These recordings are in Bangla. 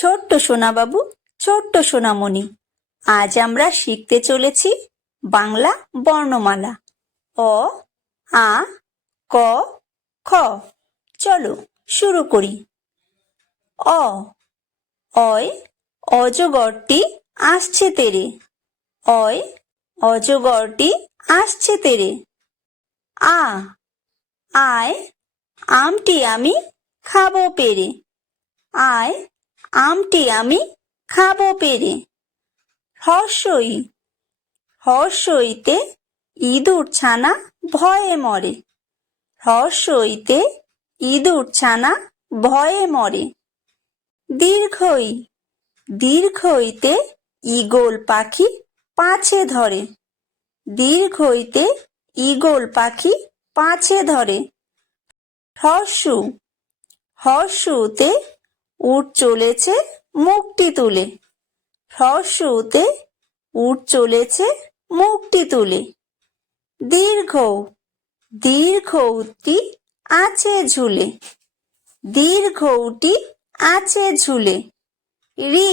ছোট্ট সোনাবাবু, ছোট্ট সোনামণি, আজ আমরা শিখতে চলেছি বাংলা বর্ণমালা। অ, আ, ক, খ। চলো শুরু করি। অ, অয় অজগরটি আসছে তেরে। অয় অজগরটি আসছে তেরে। আ, আয় আমটি আমি খাবো পেরে। আয় আমটি আমি খাবো পেরে। হর্ষই, হর্ষইতে ইঁদুর ছানা ভয়ে মরে। হর্ষইতে ইঁদুর ছানা ভয়ে মরে। দীর্ঘই, দীর্ঘইতে ঈগল পাখি পাছে ধরে। দীর্ঘইতে ঈগল পাখি পাছে ধরে। হর্ষু, হর্ষুতে উট চলেছে মুখটি তুলে। হর্ষুতে উট চলেছে মুখটি তুলে। দীর্ঘ, দীর্ঘটি আছে ঝুলে। দীর্ঘটি আছে ঝুলে। ঋ,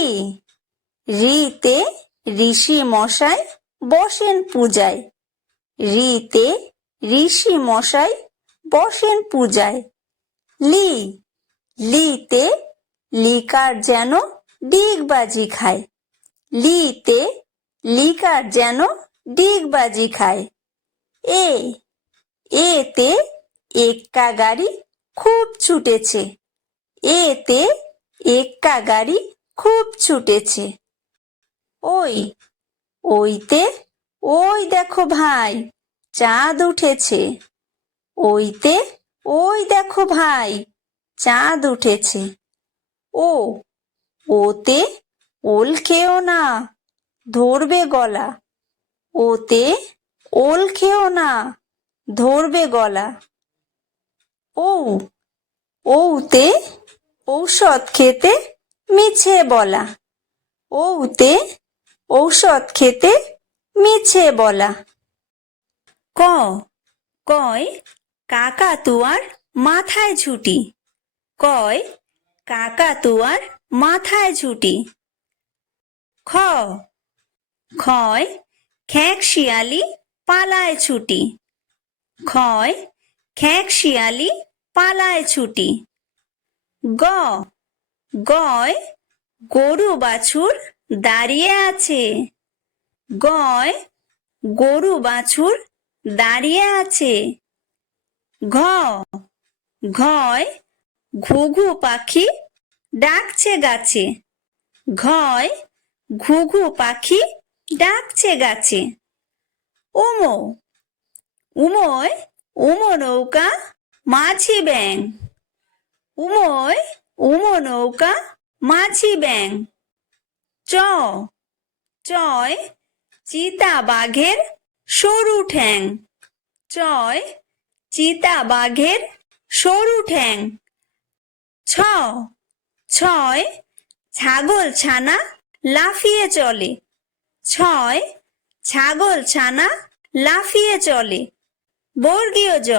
ঋতে ঋষি মশাই বসেন পূজায়। ঋতে ঋষি মশাই বসেন পূজায়। লি, লিতে লিকার যেন ডিগবাজি খায়। লিতে লিকার যেন ডিগবাজি খায়। এ, এতে এক্কা গাড়ি খুব ছুটেছে। এতে এক্কা গাড়ি খুব ছুটেছে। ওই, ওইতে ওই দেখো ভাই চাঁদ উঠেছে। ওইতে ওই দেখো ভাই চাঁদ উঠেছে। ও, ওতে ওল খেও না ধরবে গলা। ওতে ওল খেও না ধরবে গলা। ও, ওতে ঔষধ খেতে মিছে বলা। ওতে ঔষধ খেতে মিছে বলা। ক, কয় কাকাতুয়ার মাথায় ঝুঁটি। কয় কাকাতুয়ার মাথায় ঝুঁটি। খ, খয় খ্যাঁক শিয়ালি পালায় ছুটি। খয় খ্যাঁক শিয়ালি পালায় ছুটি। গ, গয় গরু বাছুর দাঁড়িয়ে আছে। গয় গরু বাছুর দাঁড়িয়ে আছে। ঘ, ঘয় ঘুঘু পাখি ডাকছে গাছে। ঘয় ঘুঘু পাখি ডাকছে গাছে। উমো, উমোয় উমো নৌকা মাঝি ব্যাং। উমোয় উমো নৌকা মাঝি ব্যাং। চ, চয় চিতা বাঘের সরু ঠ্যাং। চয় চিতা বাঘের সরু ঠ্যাং। ছ, ছয় ছাগল ছানা লাফিয়ে চলে। ছয় ছাগল ছানা লাফিয়ে চলে। বর্গীয় জ,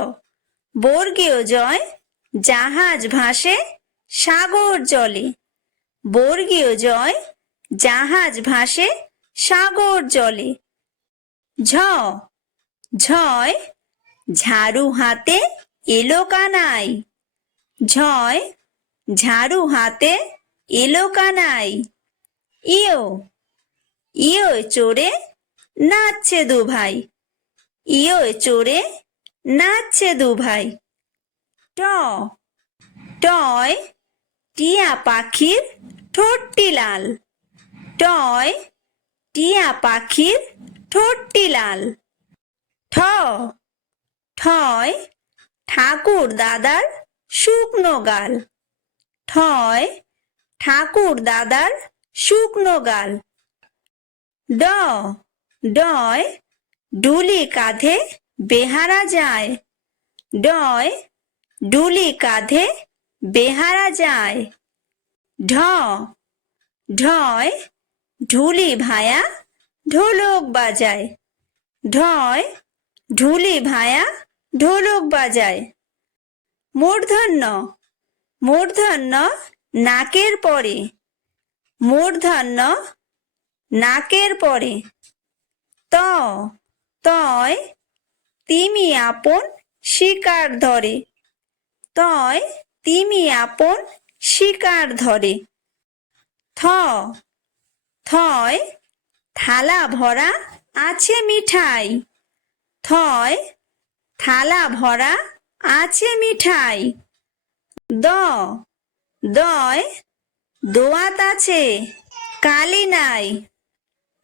বর্গীয় জয় জাহাজ ভাসে সাগর জলে। বর্গীয় জয় জাহাজ ভাসে সাগর জলে। ঝ, ঝয় ঝাড়ু হাতে এলো কানাই। ঝয় ঝাড়ু হাতে এলো কানাই। ইয়ো, ইয়োয় চড়ে নাচছে দু ভাই। ইয়োয় চড়ে নাচছে দু ভাই। ট, টয় টিয়া পাখির ঠোঁটটি লাল। টয় টিয়া পাখির ঠোঁটটি লাল। ঠ, ঠয় ঠাকুর দাদার শুকনো গাল। ঠয় ঠাকুর দাদার শুকনো গাল। ড, ডয় ডুলি কাঁধে বেহারা যায়। ডয় ডুলি কাঁধে বেহারা যায়। ঢ, ঢয় ঢুলি ভায়া ঢোলক বাজায়। ঢয় ঢুলি ভায়া ঢোলক বাজায়। মূর্ধন্য, মূর্ধন্য নাকের পরে। মূর্ধন্য নাকের পরে। ত তয় তিমি আপন শিকার ধরে। তয় তিমি আপন শিকার ধরে। থ থয় থালা ভরা আছে মিঠাই। থয় থালা ভরা আছে মিঠাই। দ দয় দোয়াত আছে কালি নাই।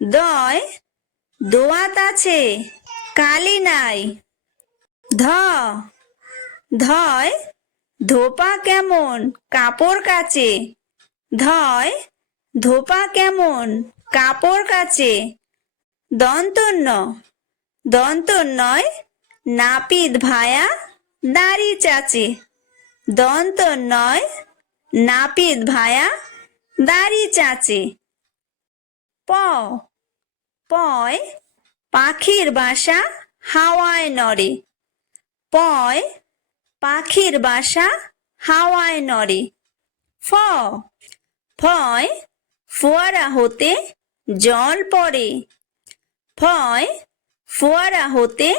দয় দোয়াত আছে কালি নাই। ধ ধয় ধোপা কেমন কাপড় কাচে। ধয় ধোপা কেমন কাপড় কাচে। দন্তন্য দন্তন্যয় নাপিত ভায়া দাড়ি চাচে। দন্তন্যয় নাপিত ভায়া দাড়ি চাচে। প পয় পাখির বাসা হাওয়ায় নড়ে। পয় পাখির বাসা হাওয়ায় নড়ে। ফ ফয় ফোয়ারা হতে জল পড়ে। ফয় ফোয়ারা হতে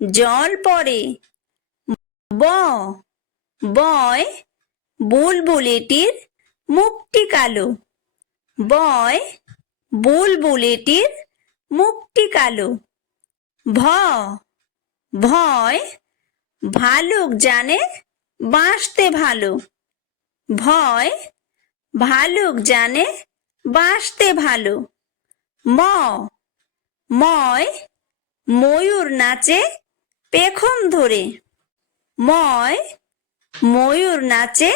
জল পড়ে। ব বয় বুলবুলিটির মুখটি কালো। বয় বুলবুলিটির মুখটি কালো। ভ ভয় ভালুক জানে বাঁচতে ভালো। ভয় ভালুক জানে বাঁচতে ভালো। ম ময় ময়ূর নাচে পেখম ধরে। ময় ময়ূর নাচে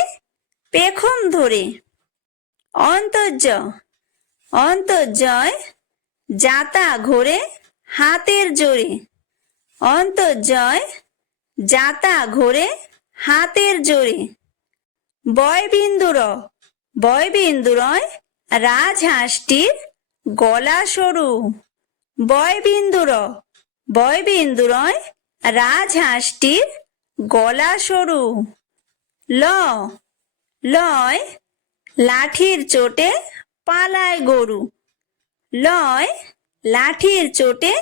পেখম ধরে। অন্তর্য অন্তর্জয় যাতা ঘোরে হাতের জোরে। অন্তর্জয় যাতা ঘোরে হাতের জোরে। বয়বিন্দুর বয়বিন্দুরয় রাজহাঁসটির গলা সরু। বয়বিন্দুর বয়বিন্দুরয় রাজহাঁসটির গলা সরু। ল লয় লাঠির চোটে পালায় গরু। লয় লাঠির চোটে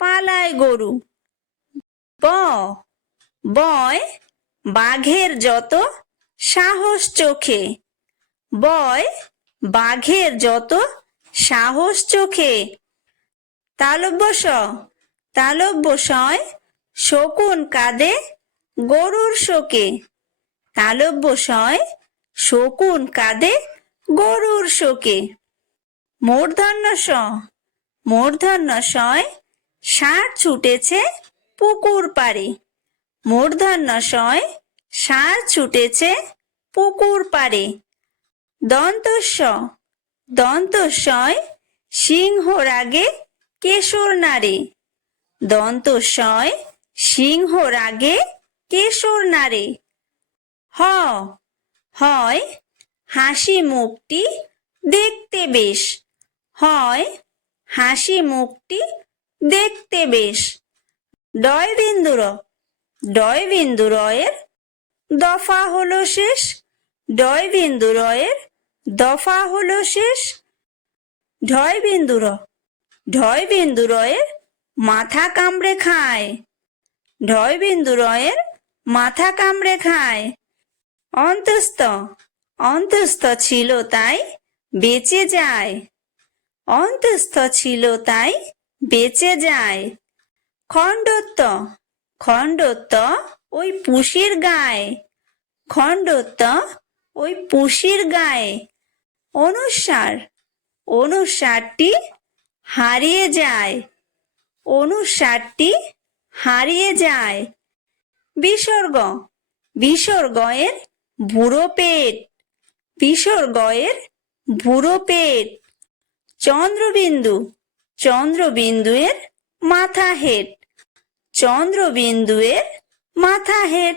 পালায় গরু। ব বয় বাঘের যত সাহস চোখে। বয় বাঘের যত সাহস চোখে। তালব্য স তালব্য সয় শকুন কাঁদে গরুর শোকে। তালব্য সয় শকুন কাঁদে গরুর শোকে। মূর্ধন্য স মূর্ধন্য সয় ষাঁড় ছুটেছে পুকুর পাড়ে। মূর্ধন্য সয় ষাঁড় ছুটেছে পুকুর পাড়ে। দন্তস্ব দন্তস্বয় সিংহর আগে কেশর নাড়ে। দন্তস্বয় সিংহর আগে কেশর নাড়ে। হ হয় হাসি মুখটি দেখতে বেশ। হয় হাসি মুখটি দেখতে বেশ। ডয়বিন্দুর ডয়বিন্দুরয়ের দফা হলো শেষ। ডয়বিন্দুরয়ের দফা হলো শেষ। ঢয়বিন্দুর ঢয়বিন্দুরয়ের মাথা কামড়ে খায়। ঢয়বিন্দুরয়ের মাথা কামড়ে খায়। অন্তস্থ অন্তস্থ ছিল তাই বেঁচে যায়। অন্তস্থ ছিল তাই বেঁচে যায়। খণ্ডত্ব খণ্ডত্ব ওই পুষির গায়ে। খণ্ডত্ব ওই পুষির গায়ে। অনুস্বার অনুস্বারটি হারিয়ে যায়। অনুস্বারটি হারিয়ে যায়। বিসর্গ বিসর্গয়ের বুড়ো পেট। বিসর্গয়ের বুড়ো পেট। চন্দ্রবিন্দু চন্দ্রবিন্দুয়ের মাথা হেট। চন্দ্রবিন্দুয়ের মাথা হেট।